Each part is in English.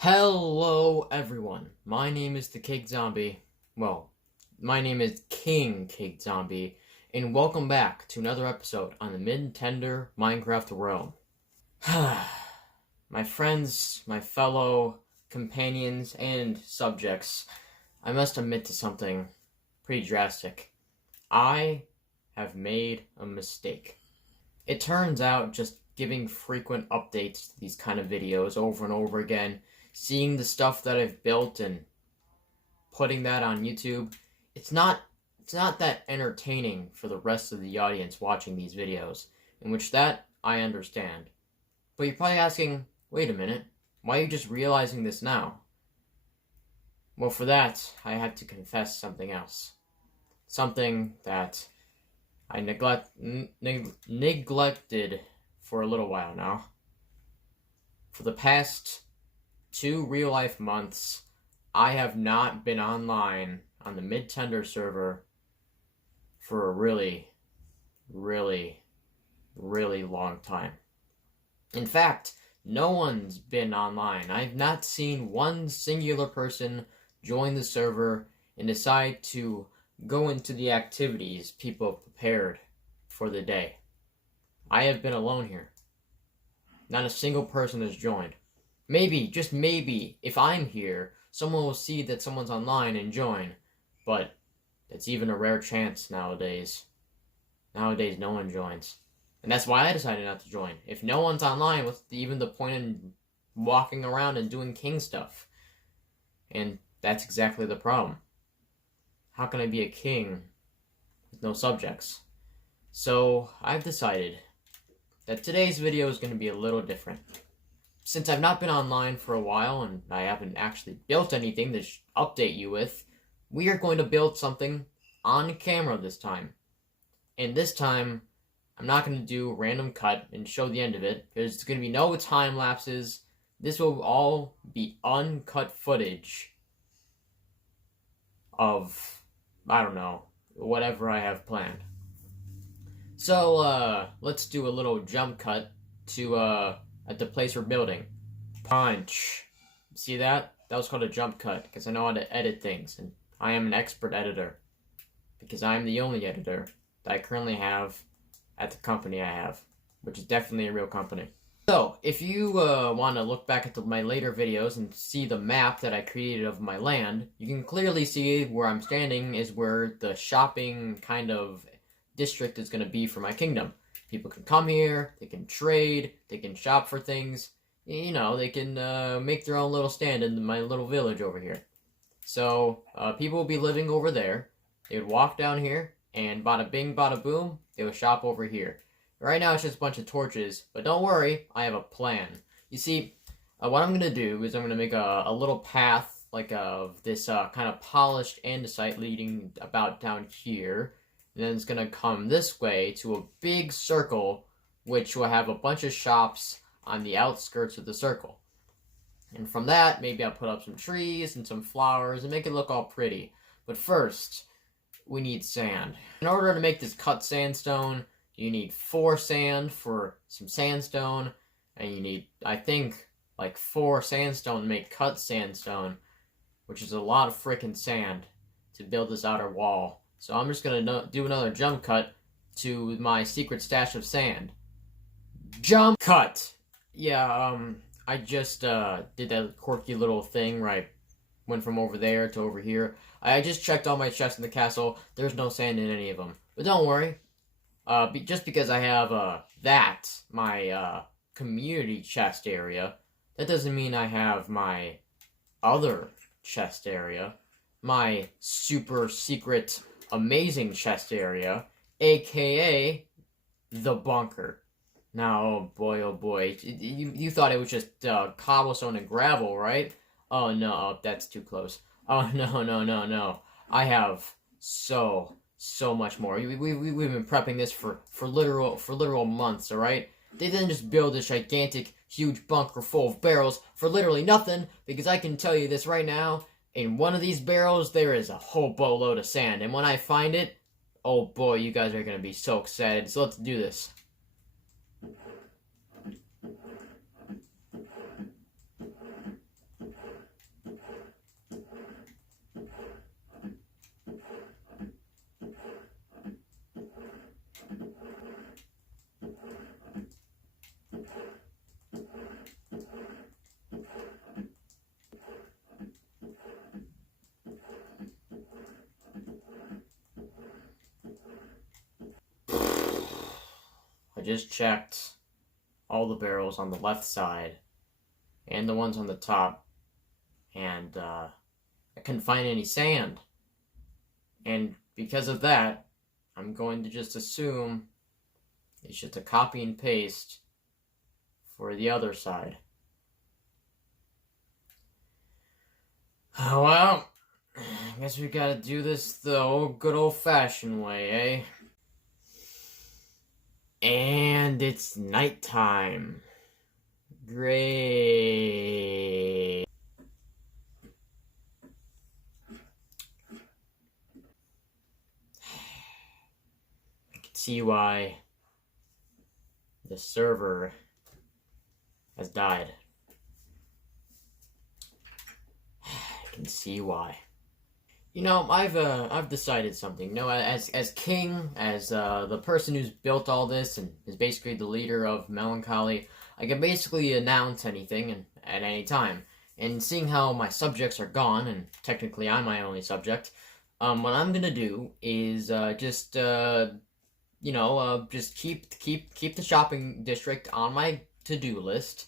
Hello everyone, my name is the Cake Zombie. Well, my name is King Cake Zombie, and welcome back to another episode on the Mid-Tentur Minecraft realm. My friends, my fellow companions, and subjects, I must admit to something pretty drastic. I have made a mistake. It turns out just giving frequent updates to these kind of videos over and over again, seeing the stuff that I've built and putting that on YouTube, it's not that entertaining for the rest of the audience watching these videos, in which that I understand. But you're probably asking, wait a minute, why are you just realizing this now? Well, for that, I have to confess something else. Something that I neglected for a little while now. For the past 2 real-life months, I have not been online on the Mid-Tentur server for a really, really, really long time. In fact, no one's been online. I've not seen one singular person join the server and decide to go into the activities people have prepared for the day. I have been alone here. Not a single person has joined. Maybe, just maybe, if I'm here, someone will see that someone's online and join. But it's even a rare chance nowadays. Nowadays, no one joins. And that's why I decided not to join. If no one's online, what's even the point in walking around and doing king stuff? And that's exactly the problem. How can I be a king with no subjects? So, I've decided that today's video is going to be a little different. Since I've not been online for a while and I haven't actually built anything to update you with, we are going to build something on camera this time. And this time, I'm not going to do a random cut and show the end of it. There's going to be no time lapses. This will all be uncut footage of, I don't know, whatever I have planned. So, let's do a little jump cut to, at the place we're building. Punch. See that? That was called a jump cut, because I know how to edit things, and I am an expert editor. Because I am the only editor that I currently have at the company I have, which is definitely a real company. So, if you want to look back at my later videos and see the map that I created of my land, you can clearly see where I'm standing is where the shopping kind of district is going to be for my kingdom. People can come here, they can trade, they can shop for things, you know, they can make their own little stand in my little village over here. So, people will be living over there, they would walk down here, and bada bing, bada boom, they would shop over here. Right now it's just a bunch of torches, but don't worry, I have a plan. You see, what I'm going to do is I'm going to make a little path, like of this kind of polished andesite leading about down here. And then it's going to come this way to a big circle, which will have a bunch of shops on the outskirts of the circle. And from that, maybe I'll put up some trees and some flowers and make it look all pretty. But first, we need sand. In order to make this cut sandstone, you need 4 sand for some sandstone, and you need, I think, like 4 sandstone to make cut sandstone, which is a lot of frickin' sand to build this outer wall. So I'm just gonna do another jump cut to my secret stash of sand. Jump cut! Yeah, I just did that quirky little thing where I went from over there to over here. I just checked all my chests in the castle. There's no sand in any of them. But don't worry. Just because I have my community chest area, that doesn't mean I have my other chest area. My super secret amazing chest area, aka the bunker. Now, oh boy, you thought it was just cobblestone and gravel, right? Oh no, that's too close. Oh no. I have so much more. We've been prepping this for literal months, alright? They didn't just build this gigantic, huge bunker full of barrels for literally nothing, because I can tell you this right now, in one of these barrels, there is a whole boatload of sand, and when I find it, oh boy, you guys are gonna be so excited, so let's do this. just checked all the barrels on the left side and the ones on the top, and I couldn't find any sand. And because of that, I'm going to just assume it's just a copy and paste for the other side. Oh, well, I guess we gotta do this the good old-fashioned way, eh? And it's nighttime. Great. I can see why the server has died. I can see why. You know, I've decided something. You know, as king, as the person who's built all this and is basically the leader of Melancholy, I can basically announce anything and at any time. And seeing how my subjects are gone, and technically I'm my only subject, what I'm gonna do is just keep the shopping district on my to-do list,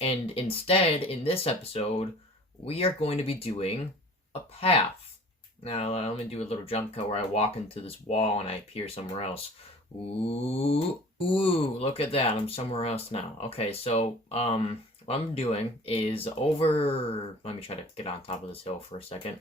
and instead in this episode we are going to be doing a path. Now, let me do a little jump cut where I walk into this wall and I appear somewhere else. Ooh, look at that. I'm somewhere else now. Okay, so, what I'm doing is let me try to get on top of this hill for a second.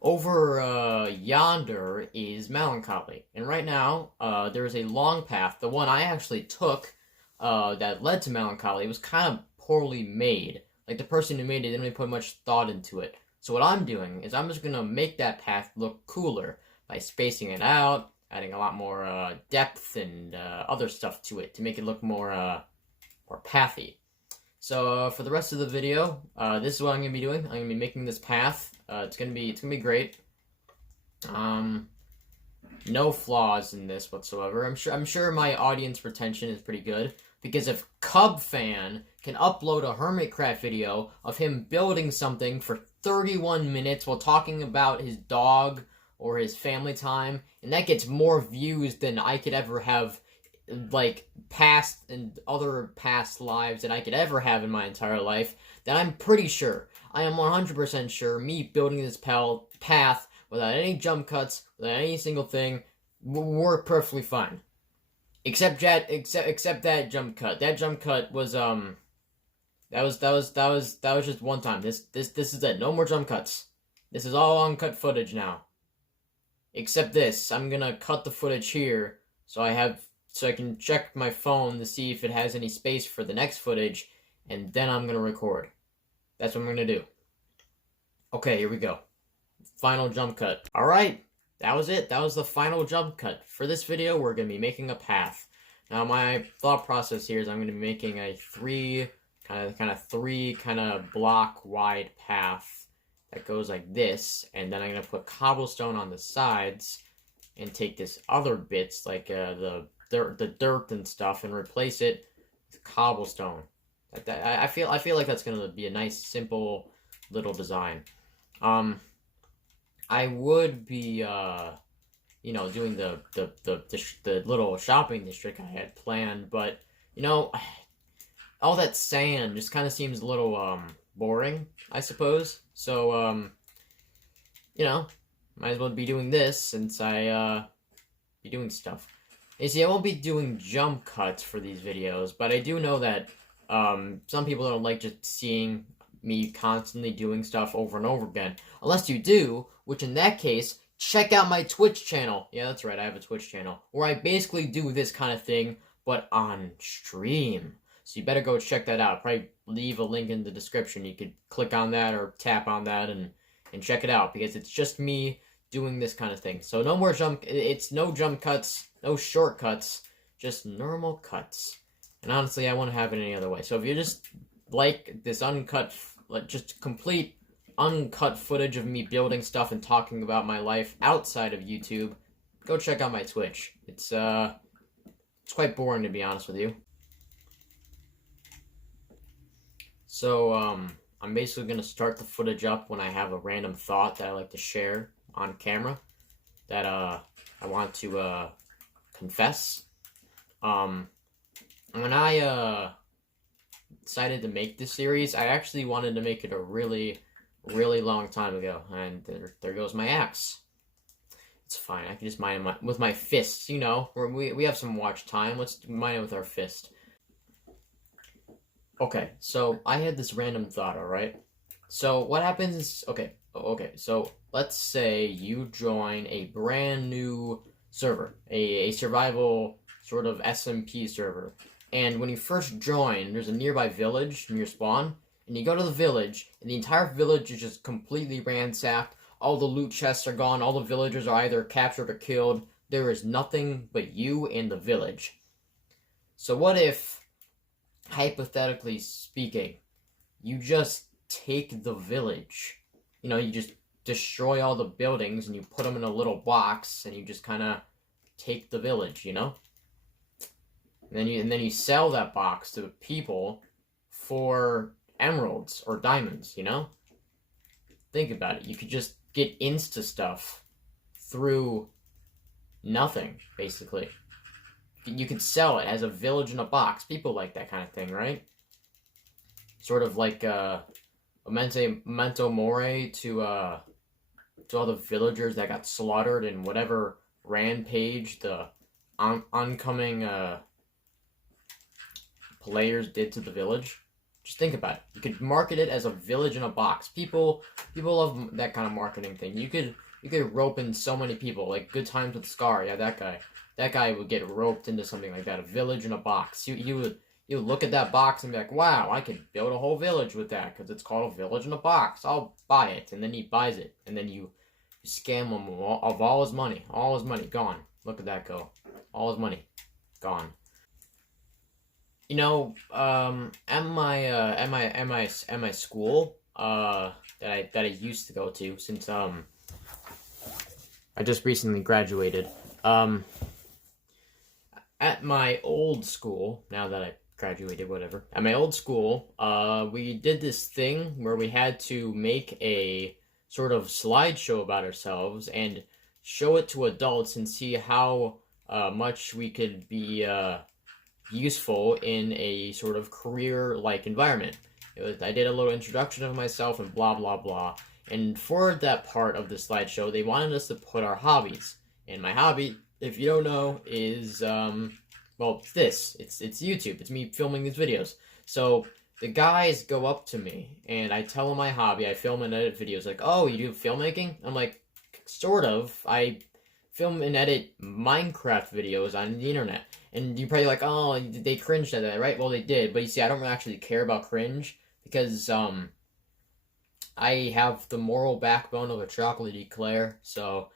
Over, yonder is Melancholy. And right now, there is a long path. The one I actually took, that led to Melancholy was kind of poorly made. Like, the person who made it didn't really put much thought into it. So what I'm doing is I'm just going to make that path look cooler by spacing it out, adding a lot more depth and other stuff to it to make it look more pathy. So for the rest of the video, this is what I'm going to be doing. I'm going to be making this path. It's going to be great. No flaws in this whatsoever. I'm sure my audience retention is pretty good, because if Cubfan can upload a Hermitcraft video of him building something for 31 minutes while talking about his dog or his family time, and that gets more views than I could ever have, like, past and other past lives that I could ever have in my entire life, then I'm pretty sure, I am 100% sure, me building this path without any jump cuts, without any single thing, will work perfectly fine. Except that jump cut. That jump cut was that was just one time. This is it. No more jump cuts. This is all uncut footage now. Except this. I'm gonna cut the footage here so I can check my phone to see if it has any space for the next footage, and then I'm gonna record. That's what I'm gonna do. Okay, here we go. Final jump cut. Alright, that was it. That was the final jump cut. For this video, we're gonna be making a path. Now, my thought process here is I'm gonna be making a three block wide path that goes like this, and then I'm gonna put cobblestone on the sides and take this other bits like the dirt and stuff and replace it with cobblestone. I feel like that's gonna be a nice simple little design. I would be doing the little shopping district I had planned, but all that sand just kind of seems a little boring, I suppose. So might as well be doing this since I be doing stuff. You see, I won't be doing jump cuts for these videos, but I do know that some people don't like just seeing me constantly doing stuff over and over again. Unless you do, which in that case, check out my Twitch channel. Yeah, that's right, I have a Twitch channel, where I basically do this kind of thing, but on stream. So you better go check that out. Probably leave a link in the description. You could click on that or tap on that and check it out, because it's just me doing this kind of thing. So no more it's no jump cuts, no shortcuts, just normal cuts. And honestly, I wouldn't have it any other way. So if you just like this just complete uncut footage of me building stuff and talking about my life outside of YouTube, go check out my Twitch. It's quite boring, to be honest with you. So I'm basically gonna start the footage up when I have a random thought that I like to share on camera that I want to confess. when I decided to make this series, I actually wanted to make it a really, really long time ago, and there goes my axe. It's fine. I can just mine it with my fists. You know, we have some watch time. Let's mine it with our fist. Okay, so I had this random thought. All right. So what happens is okay. So let's say you join a brand new server, a survival sort of SMP server, and when you first join, there's a nearby village near spawn, and you go to the village, and the entire village is just completely ransacked. All the loot chests are gone. All the villagers are either captured or killed. There is nothing but you and the village. So what if, hypothetically speaking, you just take the village? You know, you just destroy all the buildings and you put them in a little box and you just kind of take the village, you know? And then you sell that box to people for emeralds or diamonds, you know? Think about it. You could just get insta stuff through nothing, basically. You could sell it as a village in a box. People like that kind of thing, right? Sort of like a memento mori to all the villagers that got slaughtered in whatever rampage the oncoming players did to the village. Just think about it. You could market it as a village in a box. People love that kind of marketing thing. You could rope in so many people, like Good Times with Scar. Yeah, that guy. That guy would get roped into something like that. A village in a box. You would look at that box and be like, wow, I could build a whole village with that because it's called a village in a box. I'll buy it. And then he buys it. And then you scam him of all his money. All his money gone. Look at that go. All his money gone. You know, at my school, that I used to go to, since I just recently graduated, at my old school, now that I graduated, whatever, at my old school, we did this thing where we had to make a sort of slideshow about ourselves and show it to adults and see how much we could be useful in a sort of career-like environment. I did a little introduction of myself and blah blah blah. And for that part of the slideshow, they wanted us to put our hobbies. And my hobby, if you don't know, is well, it's YouTube. It's me filming these videos. So the guys go up to me and I tell them my hobby. I film and edit videos. Like, oh, you do filmmaking? I'm like, sort of. I film and edit Minecraft videos on the internet. And you're probably like, oh, they cringed at that, right? Well, they did. But you see, I don't actually care about cringe because I have the moral backbone of a chocolate eclair, so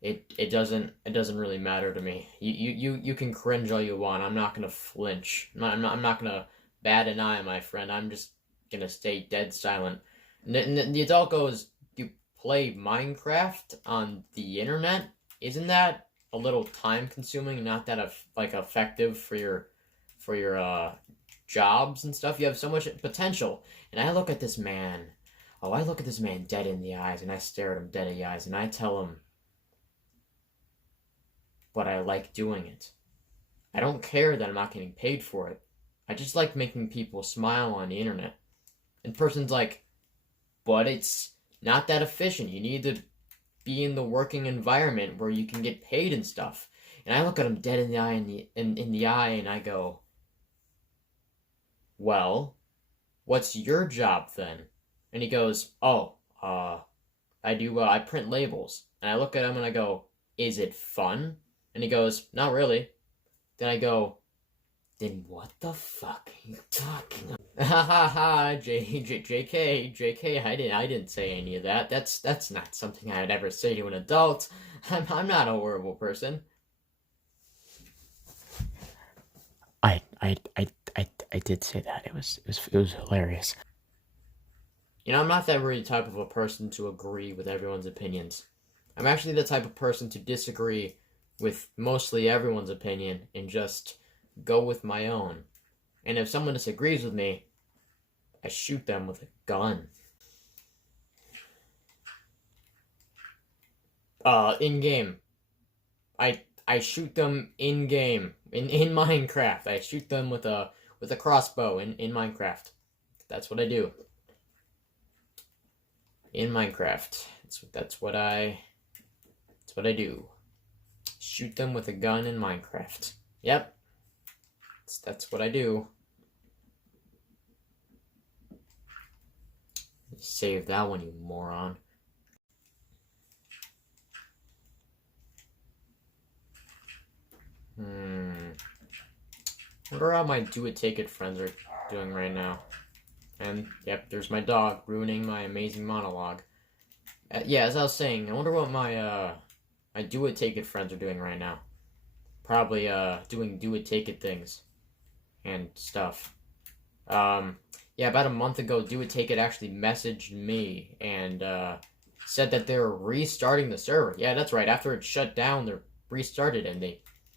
it doesn't really matter to me. You can cringe all you want. I'm not gonna flinch. I'm not gonna bat an eye, my friend. I'm just gonna stay dead silent. And the adult goes, you play Minecraft on the internet? Isn't that a little time consuming and not that effective for your jobs and stuff? You have so much potential. And I look at this man. Oh, I look at this man dead in the eyes, and I stare at him dead in the eyes, and I tell him, but I like doing it. I don't care that I'm not getting paid for it. I just like making people smile on the internet. And the person's like, but it's not that efficient. You need to be in the working environment where you can get paid and stuff. And I look at him dead in the eye in the eye and I go, well, what's your job then? And he goes, oh, I print labels. And I look at him and I go, is it fun? And he goes, not really. Then I go, then what the fuck are you talking about? Ha ha ha, JK, I didn't say any of that. That's not something I'd ever say to an adult. I'm not a horrible person. I did say that. It was hilarious. You know, I'm not that really type of a person to agree with everyone's opinions. I'm actually the type of person to disagree with mostly everyone's opinion and just go with my own. And if someone disagrees with me, I shoot them with a gun. In game, I I shoot them in game in Minecraft. I shoot them with a crossbow in Minecraft. That's what I do in Minecraft. That's what I do. Shoot them with a gun in Minecraft. Yep. That's what I do. Save that one, you moron. Wonder how my do-it-take-it friends are doing right now. And, yep, there's my dog ruining my amazing monologue. Yeah, as I was saying, I wonder what my do-it-take-it friends are doing right now. Probably, doing do-it-take-it things. And stuff. Yeah, about a month ago, do-it-take-it actually messaged me and, said that they were restarting the server. Yeah, that's right. After it shut down, they restarted,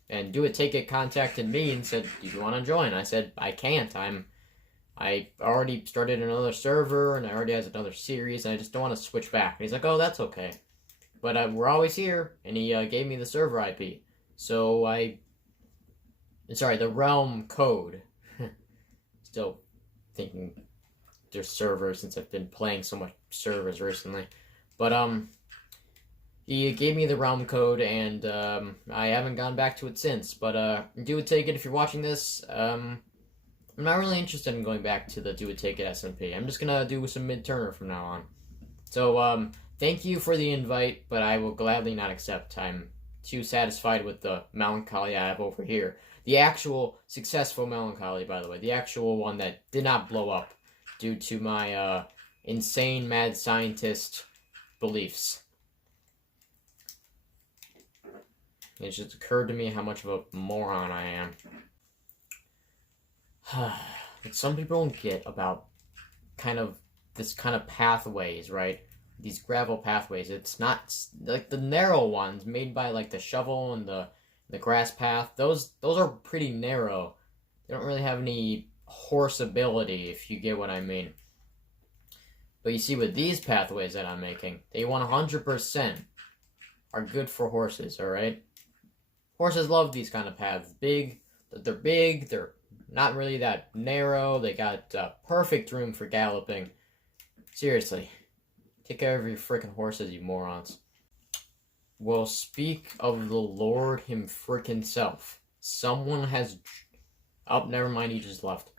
and do-it-take-it contacted me and said, "Do you want to join?" I said, "I can't. I already started another server, and I already has another series, and I just don't want to switch back." And he's like, "Oh, that's okay. But we're always here," and he gave me the server IP. So sorry, the realm code. Still thinking there's servers since I've been playing so much servers recently. But, he gave me the realm code, and, I haven't gone back to it since. But, do-it-take-it, if you're watching this, I'm not really interested in going back to the do-it-take-it SMP. I'm just gonna do some Mid-Tentur from now on. So, thank you for the invite, but I will gladly not accept. I'm too satisfied with the melancholy I have over here. The actual successful melancholy, by the way. The actual one that did not blow up due to my, insane mad scientist beliefs. It just occurred to me how much of a moron I am. What some people don't get about this kind of pathways, right? These gravel pathways. It's not like the narrow ones made by like the shovel and the grass path. Those are pretty narrow. They don't really have any horse ability, if you get what I mean. But you see, with these pathways that I'm making, they 100% are good for horses, alright? Horses love these kind of paths. They're big, they're not really that narrow, they got perfect room for galloping. Seriously, take care of your frickin' horses, you morons. Well, speak of the Lord him frickin' self. Someone has... Oh, never mind, he just left.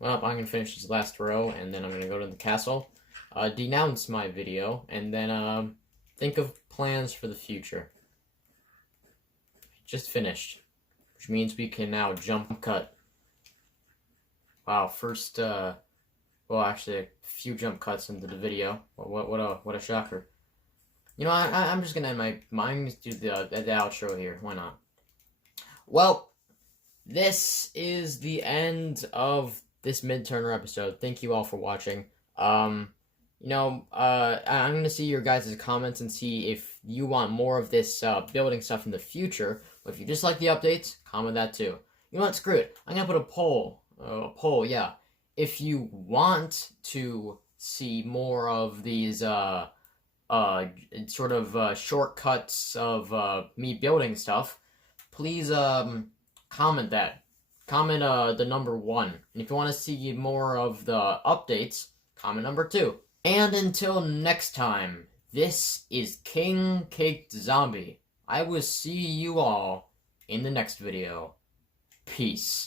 Well, I'm going to finish this last row, and then I'm going to go to the castle, denounce my video, and then think of plans for the future. Just finished, which means we can now jump cut. Wow, first, well, actually, a few jump cuts into the video. What a shocker. You know, I'm just going to end my mind, do the outro here. Why not? Well, this is the end of this Mid-Tentur episode. Thank you all for watching. I'm gonna see your guys' comments and see if you want more of this building stuff in the future. But if you just like the updates, comment that too. You know what? Screw it. I'm gonna put a poll. Yeah. If you want to see more of these shortcuts of me building stuff, please comment that. Comment the number 1. And if you want to see more of the updates, comment number 2. And until next time, this is King Caked Zombie. I will see you all in the next video. Peace.